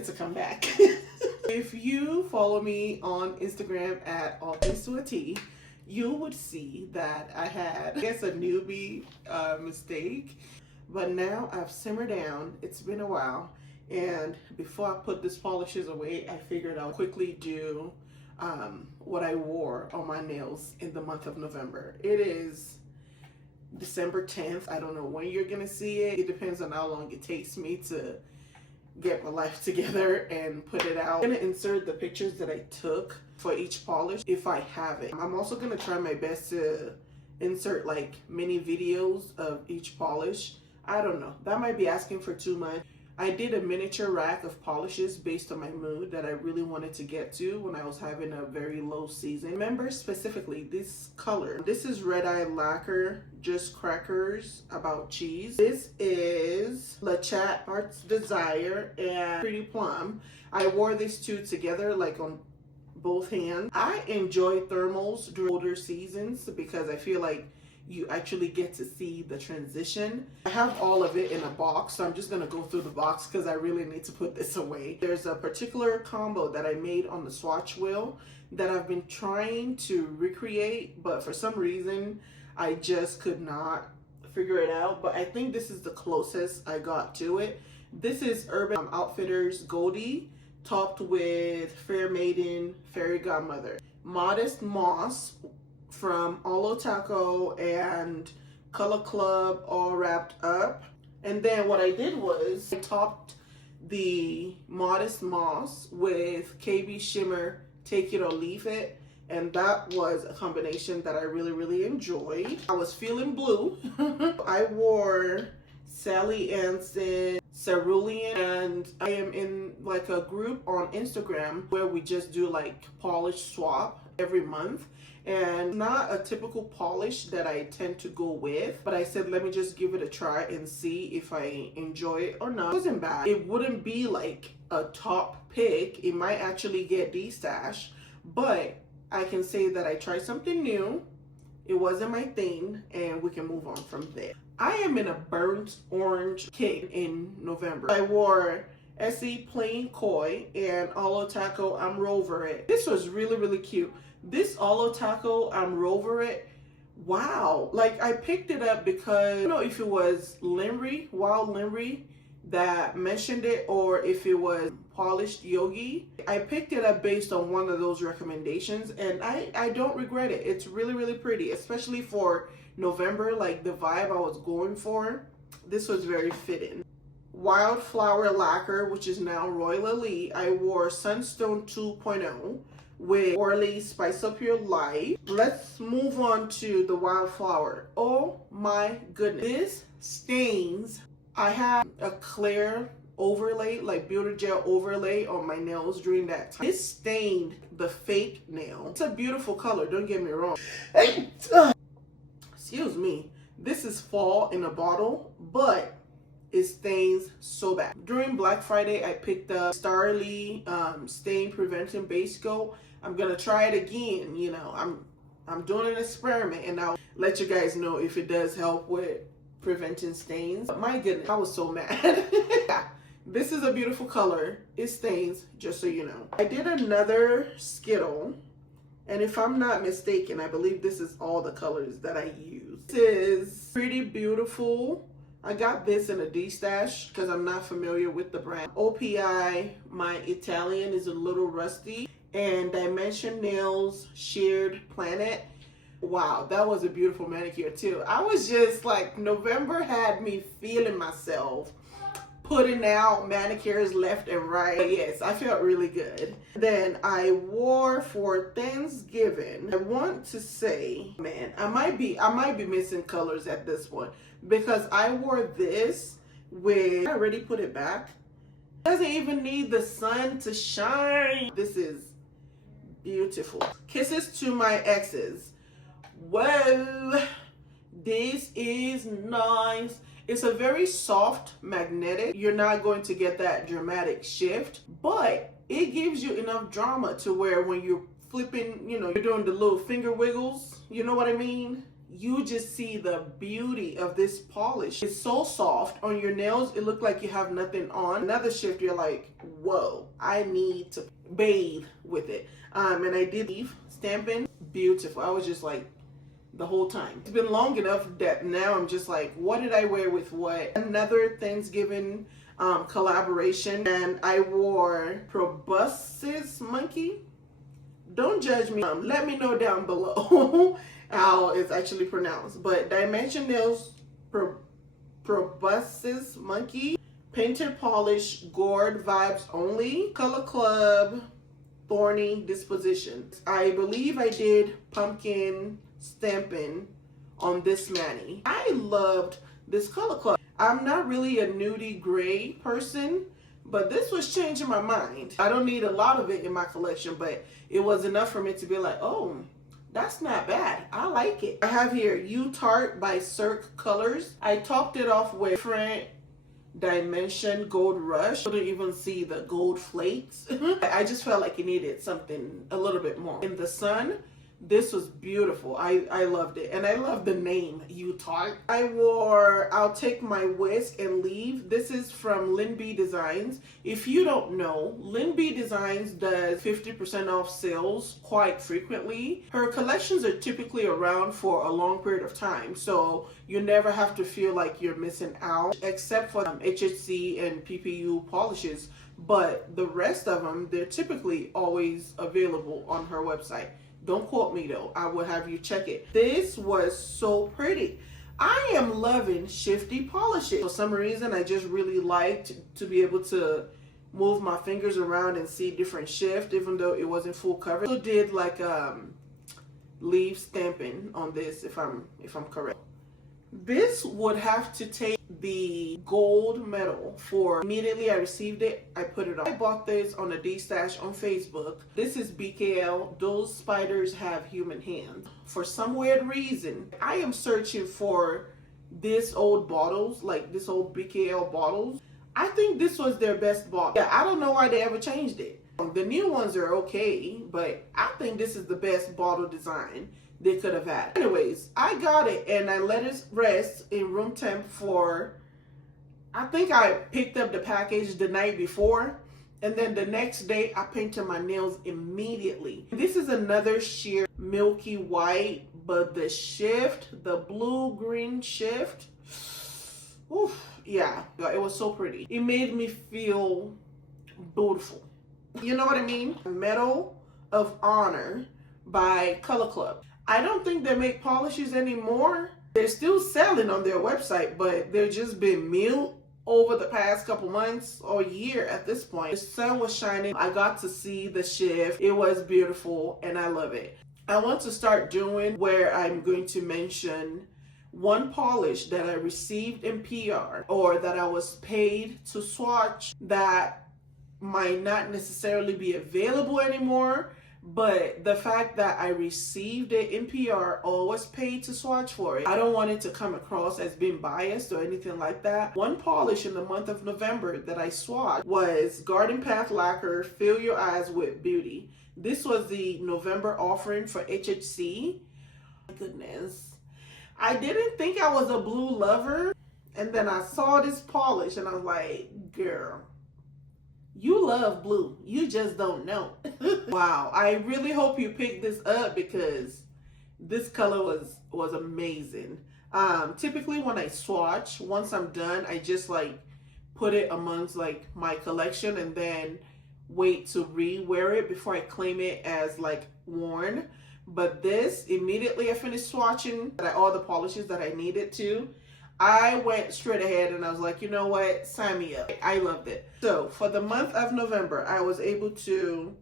excited to come back. If you follow me on Instagram at All Things to a T, you would see that I had, I guess, a newbie mistake. But now I've simmered down. It's been a while. And before I put these polishes away, I figured I'll quickly do what I wore on my nails in the month of November. It is December 10th. I don't know when you're gonna see it. It depends on how long it takes me to get my life together and put it out. I'm gonna insert the pictures that I took for each polish if I have it. I'm also gonna try my best to insert like mini videos of each polish. I don't know, that might be asking for too much. I did a miniature rack of polishes based on my mood that I really wanted to get to when I was having a very low season. Remember specifically this color. This is Eyed Lacquer, Just Crackers About Cheese. This is LeChat, Heart's Desire, and Pretty Plum. I wore these two together like on both hands. I enjoy thermals during older seasons because I feel like you actually get to see the transition. I have all of it in a box, so I'm just gonna go through the box because I really need to put this away. There's a particular combo that I made on the swatch wheel that I've been trying to recreate, but for some reason I just could not figure it out. But I think this is the closest I got to it. This is Urban Outfitters Goldie, topped with Fair Maiden Fairy Godmother. Modest Moss from Holo Taco and Color Club all wrapped up. And then what I did was I topped the Modest Moss with KB Shimmer Take It or Leave It, and that was a combination that I really enjoyed. I was feeling blue. I wore Sally Anson Cerulean, and I am in like a group on Instagram where we just do like polish swap every month. And not a typical polish that I tend to go with, but I said let me just give it a try and see if I enjoy it or not. It wasn't bad. It wouldn't be like a top pick. It might actually get destashed, but I can say that I tried something new. It wasn't my thing, and we can move on from there. I am in a burnt orange kick in November. I wore Essie Plain Koi and Holo Taco I'm Rover It. This was really cute. This Holo Taco I'm Rover It, wow, like I picked it up because I don't know if it was Limri, Wild Limri that mentioned it or if it was Polished Yogi. I picked it up based on one of those recommendations, and I don't regret it. It's really pretty, especially for November, like the vibe I was going for. This was very fitting. Wildflower Lacquer, which is now Royla Lee. I wore Sunstone 2.0 with Orly Spice Up Your Life. Let's move on to the Wildflower. Oh my goodness. This stains. I had a clear overlay, like beauty gel overlay on my nails during that time. This stained the fake nail. It's a beautiful color, don't get me wrong. Excuse me. This is fall in a bottle, but it stains so bad. During Black Friday, I picked up Starly Stain Prevention Base Coat. I'm gonna try it again. You know, I'm doing an experiment, and I'll let you guys know if it does help with preventing stains. But my goodness, I was so mad. This is a beautiful color. It stains, just so you know. I did another Skittle, and if I'm not mistaken, I believe this is all the colors that I use. This is Pretty Beautiful. I got this in a D-stash because I'm not familiar with the brand. OPI, my Italian is a little rusty. And Dimension Nails Sheared Planet. Wow, that was a beautiful manicure too. I was just like, November had me feeling myself, putting out manicures left and right. But yes, I felt really good. Then I wore for Thanksgiving. I want to say, man, I might be missing colors at this point because I wore this with, I already put it back. Doesn't even need the sun to shine. This is beautiful. Kisses to My Exes. Whoa, this is nice. It's a very soft magnetic. You're not going to get that dramatic shift, but it gives you enough drama to where when you're flipping, you know, you're doing the little finger wiggles, you know what I mean? you just see the beauty of this polish. It's so soft on your nails. It looked like you have nothing on. Another shift, you're like, whoa, I need to bathe with it. And I did leave stamping. Beautiful. I was just like, the whole time. It's been long enough that now I'm just like, what did I wear with what? Another Thanksgiving collaboration, and I wore Proboscis Monkey. Don't judge me. Let me know down below how it's actually pronounced. But Dimension Nails Proboscis Monkey, Painted Polish, Gourd Vibes Only, Color Club, Thorny Disposition. I believe I did pumpkin stamping on this mani. I loved this Color Club. I'm not really a nudie gray person, but this was changing my mind. I don't need a lot of it in my collection, but it was enough for me to be like, oh, that's not bad. I like it. I have here U Tart by Cirque Colors. I topped it off with different Dimension Gold Rush. I couldn't even see the gold flakes. I just felt like it needed something a little bit more. In the sun, this was beautiful. I loved it. And I love the name, U Tart. I wore I'll Take My Whisk and Leave. This is from Lynn B Designs. If you don't know, Lynn B Designs does 50% off sales quite frequently. Her collections are typically around for a long period of time, so you never have to feel like you're missing out, except for HHC and PPU polishes. But the rest of them, they're typically always available on her website. Don't quote me though. I will have you check it. This was so pretty. I am loving shifty polishes. For some reason, I just really liked to be able to move my fingers around and see different shift, even though it wasn't full coverage. I also did like leaf stamping on this, if I'm correct. This would have to take the gold medal for immediately I received it, I put it on. I bought this on a D-Stash on Facebook. This is BKL. Those spiders have human hands. For some weird reason, I am searching for this old bottles, like this old BKL bottles. I think this was their best bottle. Yeah, I don't know why they ever changed it. The new ones are okay, but I think this is the best bottle design they could have had. Anyways, I got it and I let it rest in room temp for, I think I picked up the package the night before, and then the next day I painted my nails immediately. This is another sheer milky white, but the shift, the blue-green shift, oof, yeah, it was so pretty. It made me feel beautiful. You know what I mean? Medal of Honor by Color Club. I don't think they make polishes anymore. They're still selling on their website, but they've just been mute over the past couple months or year at this point. The sun was shining. I got to see the shift. It was beautiful and I love it. I want to start doing where I'm going to mention one polish that I received in PR or that I was paid to swatch that might not necessarily be available anymore, but the fact that I received it in PR or was paid to swatch for it, I don't want it to come across as being biased or anything like that. One polish in the month of November that I swatched was Garden Path Lacquer Fill Your Eyes with Beauty. This was the November offering for HHC. My goodness. I didn't think I was a blue lover, and then I saw this polish and I was like, girl, you love blue. You just don't know. Wow. I really hope you picked this up because this color was amazing. Typically when I swatch, once I'm done, I just like put it amongst like my collection and then wait to re-wear it before I claim it as like worn. But this, immediately I finished swatching all the polishes that I needed to, I went straight ahead and I was like, you know what, sign me up. I loved it. So for the month of November, I was able to